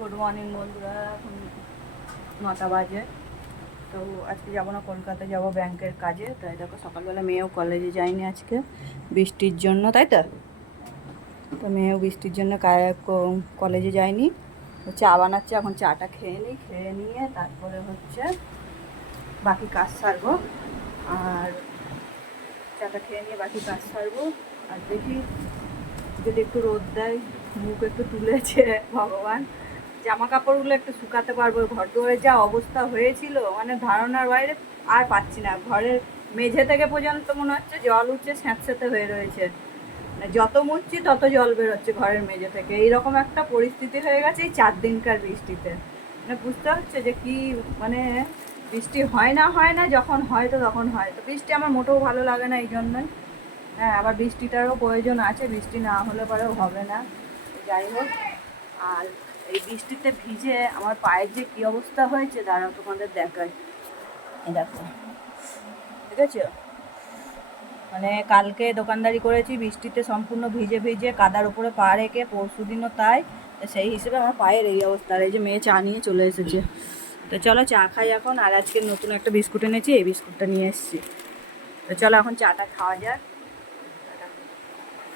Good morning বন্ধুরা, এখন 9টা বাজে। তো আজকে যাবো না, কলকাতা যাব ব্যাংকের কাজে। তাই দেখো সকালবেলা মেয়েও কলেজে যায়নি আজকে বৃষ্টির জন্য, তাই তো মেয়েও বৃষ্টির জন্য কলেজে যায়নি। চা বানাচ্ছে, এখন চাটা খেয়ে নিই, খেয়ে নিয়ে তারপরে হচ্ছে বাকি কাজ সারবো। আর চাটা খেয়ে নিয়ে বাকি কাজ সারবো। আর দেখি যদি একটু রোদ দেয়, মুখ একটু তুলেছে ভগবান, জামা কাপড়গুলো একটু শুকাতে পারবো। ঘর দুয়ারে যা অবস্থা হয়েছিল, মানে ধারণার বাইরে। আর পাচ্ছি না, ঘরের মেঝে থেকে পর্যন্ত মনে হচ্ছে জল উঠছে, স্যাঁতস্যাঁতে হয়ে রয়েছে। মানে যত মুছছি তত জল বেরোচ্ছে ঘরের মেঝে থেকে। এইরকম একটা পরিস্থিতি হয়ে গেছে এই 4 দিনকার বৃষ্টিতে। মানে বুঝতে হচ্ছে যে কি, মানে বৃষ্টি হয় না, যখন হয় তো তখন হয়। তো বৃষ্টি আমার মোটেও ভালো লাগে না, এই জন্যই। হ্যাঁ, আবার বৃষ্টিটারও প্রয়োজন আছে, বৃষ্টি না হলে পরেও হবে না। যাই হোক, আর এই বৃষ্টিতে ভিজে আমার পায়ের যে কী অবস্থা হয়েছে দাঁড়াও তোমাদের দেখায়। এই দেখো, ঠিক আছে? মানে কালকে দোকানদারি করেছি বৃষ্টিতে, সম্পূর্ণ ভিজে ভিজে কাদার উপরে পা রেখে, পরশু দিনও তাই। তো সেই হিসেবে আমার পায়ের এই অবস্থা। আর এই যে মেয়ে চা নিয়ে চলে এসেছে। তো চলো চা খাই এখন। আর আজকে নতুন একটা বিস্কুট এনেছি, এই বিস্কুটটা নিয়ে এসেছি। তো চলো এখন চাটা খাওয়া যাক।